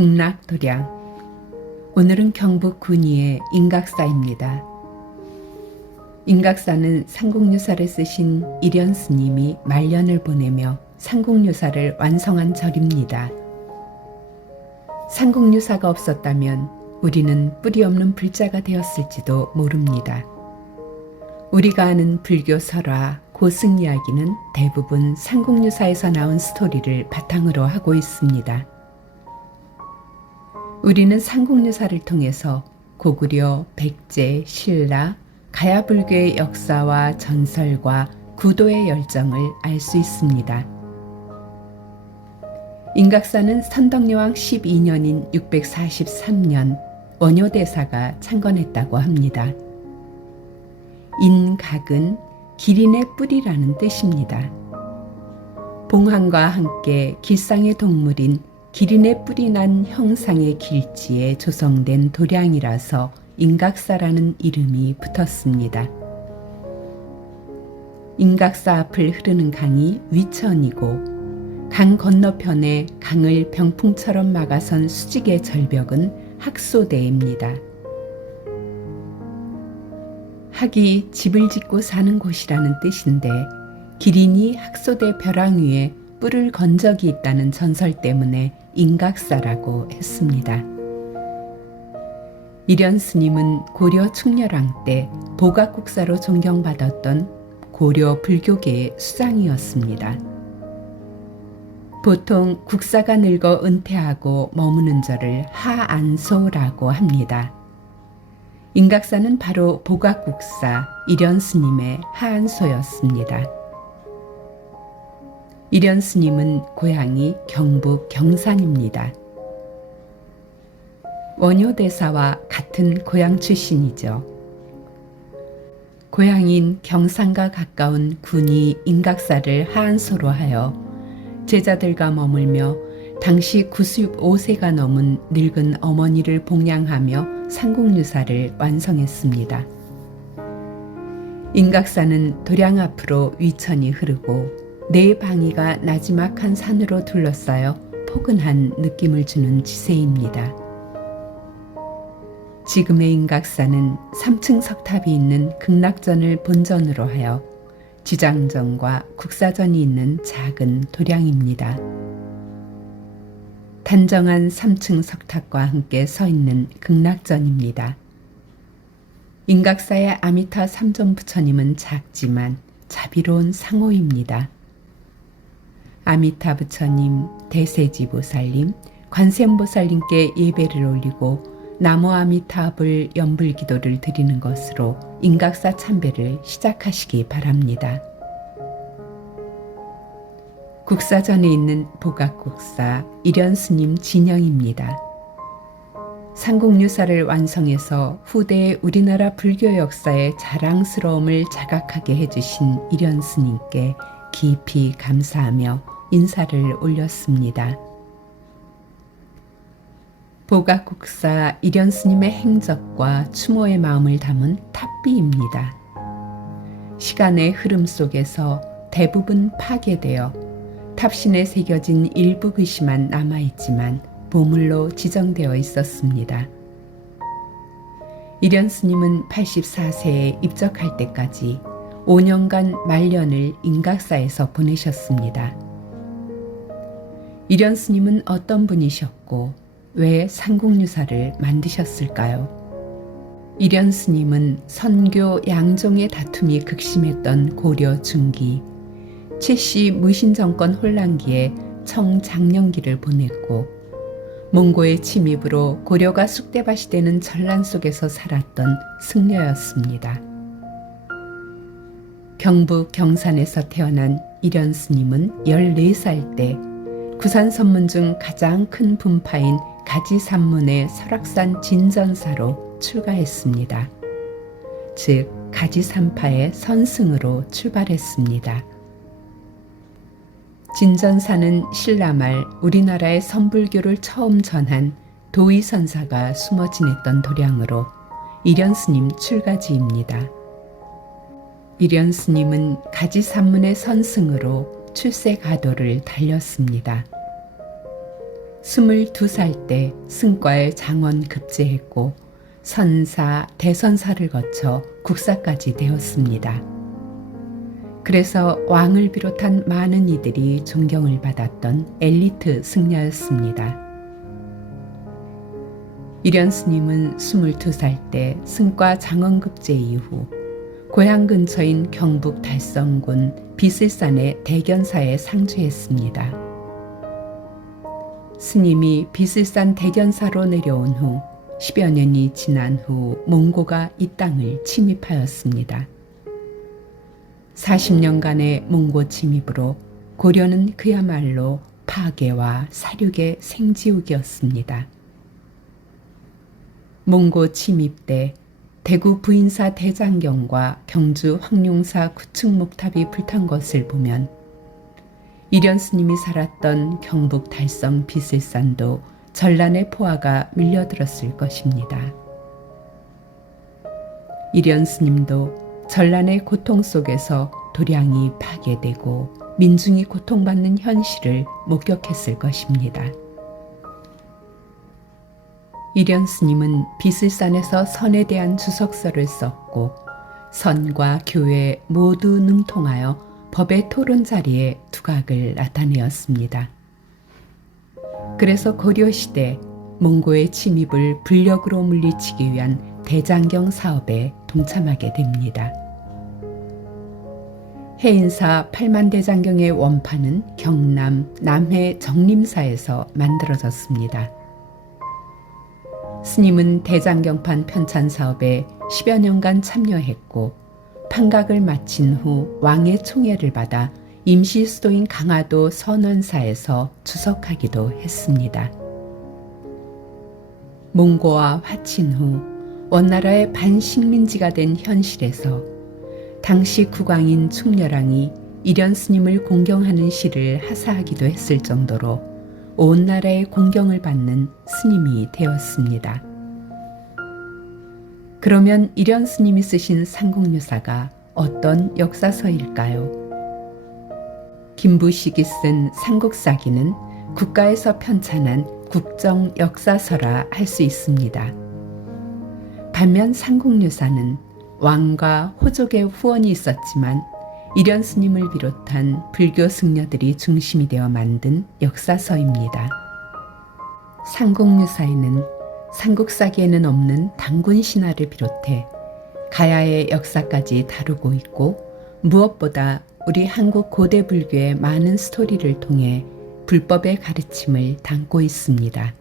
극락도량. 오늘은 경북 군위의 인각사입니다. 인각사는 삼국유사를 쓰신 일현 스님이 말년을 보내며 삼국유사를 완성한 절입니다. 삼국유사가 없었다면 우리는 뿌리 없는 불자가 되었을지도 모릅니다. 우리가 아는 불교 설화, 고승 이야기는 대부분 삼국유사에서 나온 스토리를 바탕으로 하고 있습니다. 우리는 삼국유사를 통해서 고구려, 백제, 신라, 가야불교의 역사와 전설과 구도의 열정을 알 수 있습니다. 인각사는 선덕여왕 12년인 643년 원효대사가 창건했다고 합니다. 인각은 기린의 뿔이라는 뜻입니다. 봉황과 함께 길상의 동물인 기린의 뿔이 난 형상의 길지에 조성된 도량이라서 인각사라는 이름이 붙었습니다. 인각사 앞을 흐르는 강이 위천이고 강 건너편에 강을 병풍처럼 막아선 수직의 절벽은 학소대입니다. 학이 집을 짓고 사는 곳이라는 뜻인데 기린이 학소대 벼랑 위에 뿔을 건 적이 있다는 전설 때문에 인각사라고 했습니다. 일현 스님은 고려 충렬왕 때 보각국사로 존경받았던 고려 불교계의 수장이었습니다. 보통 국사가 늙어 은퇴하고 머무는 절을 하안소라고 합니다. 인각사는 바로 보각국사 일현 스님의 하안소였습니다. 일현 스님은 고향이 경북 경산입니다. 원효대사와 같은 고향 출신이죠. 고향인 경산과 가까운 군이 인각사를 하안소로 하여 제자들과 머물며 당시 95세가 넘은 늙은 어머니를 봉양하며 삼국유사를 완성했습니다. 인각사는 도량 앞으로 위천이 흐르고 네 방위가 나지막한 산으로 둘러싸여 포근한 느낌을 주는 지세입니다. 지금의 인각사는 3층 석탑이 있는 극락전을 본전으로 하여 지장전과 국사전이 있는 작은 도량입니다. 단정한 3층 석탑과 함께 서 있는 극락전입니다. 인각사의 아미타 삼존 부처님은 작지만 자비로운 상호입니다. 아미타 부처님, 대세지 보살님, 관세음보살님께 예배를 올리고 나무 아미타불 연불기도를 드리는 것으로 인각사 참배를 시작하시기 바랍니다. 국사전에 있는 보각국사 일현 스님 진영입니다. 삼국유사를 완성해서 후대의 우리나라 불교 역사의 자랑스러움을 자각하게 해주신 일현 스님께 깊이 감사하며 인사를 올렸습니다. 보각국사 일현 스님의 행적과 추모의 마음을 담은 탑비입니다. 시간의 흐름 속에서 대부분 파괴되어 탑신에 새겨진 일부 글씨만 남아있지만 보물로 지정되어 있었습니다. 일현 스님은 84세에 입적할 때까지 5년간 말년을 인각사에서 보내셨습니다. 일현 스님은 어떤 분이셨고 왜 삼국유사를 만드셨을까요? 일현 스님은 선교 양종의 다툼이 극심했던 고려 중기 최씨 무신정권 혼란기에 청장년기를 보냈고 몽고의 침입으로 고려가 쑥대밭이 되는 전란 속에서 살았던 승려였습니다. 경북 경산에서 태어난 일현 스님은 14살 때 구산 선문 중 가장 큰 분파인 가지산문의 설악산 진전사로 출가했습니다. 즉 가지산파의 선승으로 출발했습니다. 진전사는 신라말 우리나라의 선불교를 처음 전한 도의선사가 숨어 지냈던 도량으로 일현 스님 출가지입니다. 일현 스님은 가지산문의 선승으로 출세가도를 달렸습니다. 22살 때 승과에 장원 급제했고 선사, 대선사를 거쳐 국사까지 되었습니다. 그래서 왕을 비롯한 많은 이들이 존경을 받았던 엘리트 승려였습니다. 이련 스님은 22살 때 승과 장원급제 이후 고향 근처인 경북 달성군 비슬산의 대견사에 상주했습니다. 스님이 비슬산 대견사로 내려온 후 10여 년이 지난 후 몽고가 이 땅을 침입하였습니다. 40년간의 몽고 침입으로 고려는 그야말로 파괴와 사륙의 생지옥이었습니다. 몽고 침입 때 대구 부인사 대장경과 경주 황룡사 구축목탑이 불탄 것을 보면 이련 스님이 살았던 경북 달성 비슬산도 전란의 포화가 밀려들었을 것입니다. 이련 스님도 전란의 고통 속에서 도량이 파괴되고 민중이 고통받는 현실을 목격했을 것입니다. 이련 스님은 비슬산에서 선에 대한 주석서를 썼고 선과 교회 모두 능통하여 법의 토론 자리에 두각을 나타내었습니다. 그래서 고려시대 몽고의 침입을 불력으로 물리치기 위한 대장경 사업에 동참하게 됩니다. 해인사 8만대장경의 원판은 경남 남해 정림사에서 만들어졌습니다. 스님은 대장경판 편찬 사업에 10여 년간 참여했고 판각을 마친 후 왕의 총애를 받아 임시 수도인 강화도 선원사에서 주석하기도 했습니다. 몽고와 화친 후 원나라의 반식민지가 된 현실에서 당시 국왕인 충렬왕이 이련 스님을 공경하는 시를 하사하기도 했을 정도로 온 나라의 공경을 받는 스님이 되었습니다. 그러면 이련 스님이 쓰신 삼국유사가 어떤 역사서일까요? 김부식이 쓴 삼국사기는 국가에서 편찬한 국정 역사서라 할 수 있습니다. 반면 삼국유사는 왕과 호족의 후원이 있었지만 이련 스님을 비롯한 불교 승려들이 중심이 되어 만든 역사서입니다. 삼국유사에는 삼국사기에는 없는 단군 신화를 비롯해 가야의 역사까지 다루고 있고 무엇보다 우리 한국 고대 불교의 많은 스토리를 통해 불법의 가르침을 담고 있습니다.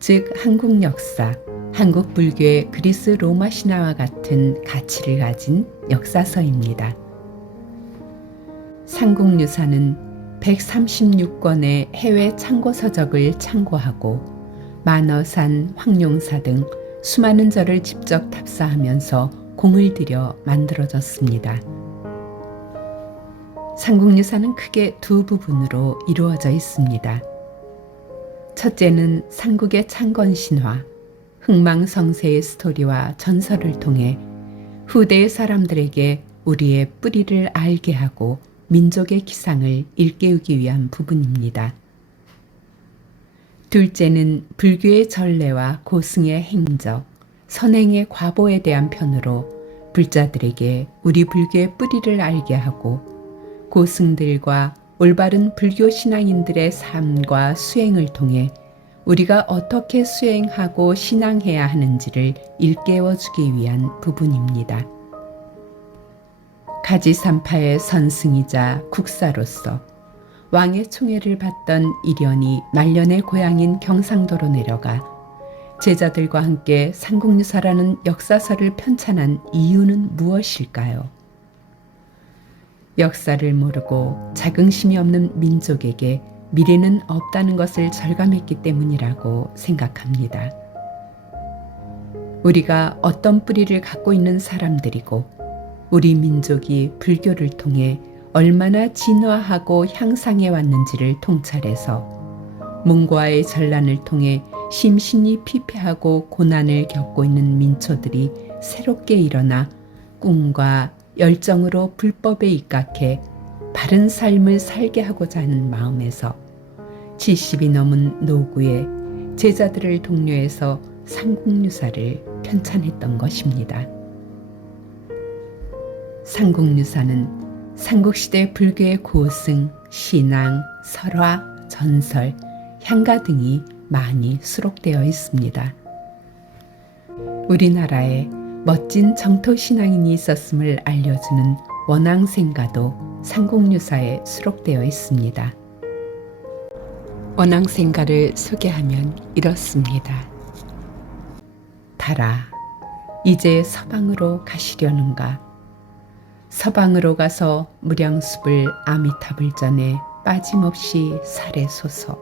즉 한국 역사, 한국 불교의 그리스 로마 신화와 같은 가치를 가진 역사서입니다. 삼국유사는 136권의 해외 참고서적을 참고하고 만어산, 황룡사 등 수많은 절을 직접 탑사하면서 공을 들여 만들어졌습니다. 삼국유사는 크게 두 부분으로 이루어져 있습니다. 첫째는 삼국의 창건신화, 흥망성쇠의 스토리와 전설을 통해 후대의 사람들에게 우리의 뿌리를 알게 하고 민족의 기상을 일깨우기 위한 부분입니다. 둘째는 불교의 전례와 고승의 행적, 선행의 과보에 대한 편으로 불자들에게 우리 불교의 뿌리를 알게 하고 고승들과 올바른 불교 신앙인들의 삶과 수행을 통해 우리가 어떻게 수행하고 신앙해야 하는지를 일깨워주기 위한 부분입니다. 가지산파의 선승이자 국사로서 왕의 총애를 받던 이련이 말년의 고향인 경상도로 내려가 제자들과 함께 삼국유사라는 역사서를 편찬한 이유는 무엇일까요? 역사를 모르고 자긍심이 없는 민족에게 미래는 없다는 것을 절감했기 때문이라고 생각합니다. 우리가 어떤 뿌리를 갖고 있는 사람들이고 우리 민족이 불교를 통해 얼마나 진화하고 향상해 왔는지를 통찰해서 몽고와의 전란을 통해 심신이 피폐하고 고난을 겪고 있는 민초들이 새롭게 일어나 꿈과 열정으로 불법에 입각해 바른 삶을 살게 하고자 하는 마음에서 70이 넘은 노구에 제자들을 독려해서 삼국유사를 편찬했던 것입니다. 삼국유사는 삼국시대 불교의 고승, 신앙, 설화, 전설, 향가 등이 많이 수록되어 있습니다. 우리나라에 멋진 정토신앙인이 있었음을 알려주는 원앙생가도 삼국유사에 수록되어 있습니다. 원앙생가를 소개하면 이렇습니다. 달아, 이제 서방으로 가시려는가? 서방으로 가서 무량숲을 아미타불 전에 빠짐없이 살해소서.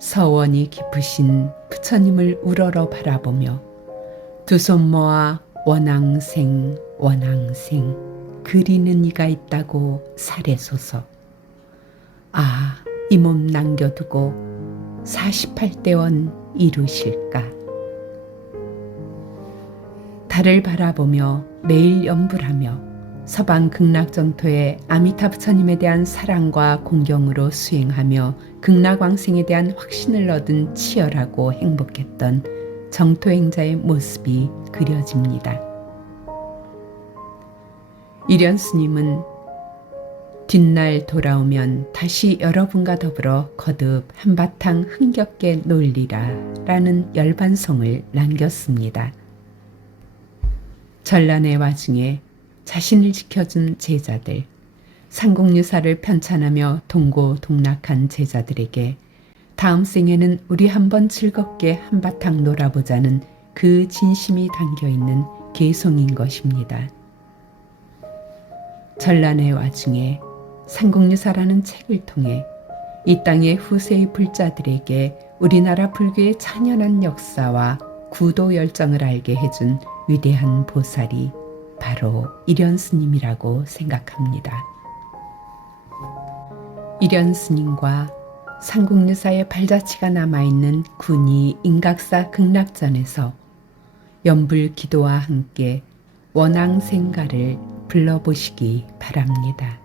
서원이 깊으신 부처님을 우러러 바라보며 두 손 모아 원앙생 원앙생 그리는 이가 있다고 살해소서. 아, 이 몸 남겨두고 48대원 이루실까? 달을 바라보며 매일 염불하며 서방 극락정토의 아미타 부처님에 대한 사랑과 공경으로 수행하며 극락왕생에 대한 확신을 얻은 치열하고 행복했던 정토행자의 모습이 그려집니다. 일현스님은 뒷날 돌아오면 다시 여러분과 더불어 거듭 한바탕 흥겹게 놀리라 라는 열반성을 남겼습니다. 전란의 와중에 자신을 지켜준 제자들, 삼국유사를 편찬하며 동고동락한 제자들에게 다음 생에는 우리 한번 즐겁게 한바탕 놀아보자는 그 진심이 담겨있는 개송인 것입니다. 전란의 와중에 삼국유사라는 책을 통해 이 땅의 후세의 불자들에게 우리나라 불교의 찬연한 역사와 구도 열정을 알게 해준 위대한 보살이 바로 일현스님이라고 생각합니다. 일현스님과 삼국유사의 발자취가 남아있는 군이 인각사 극락전에서 연불 기도와 함께 원앙생가를 불러보시기 바랍니다.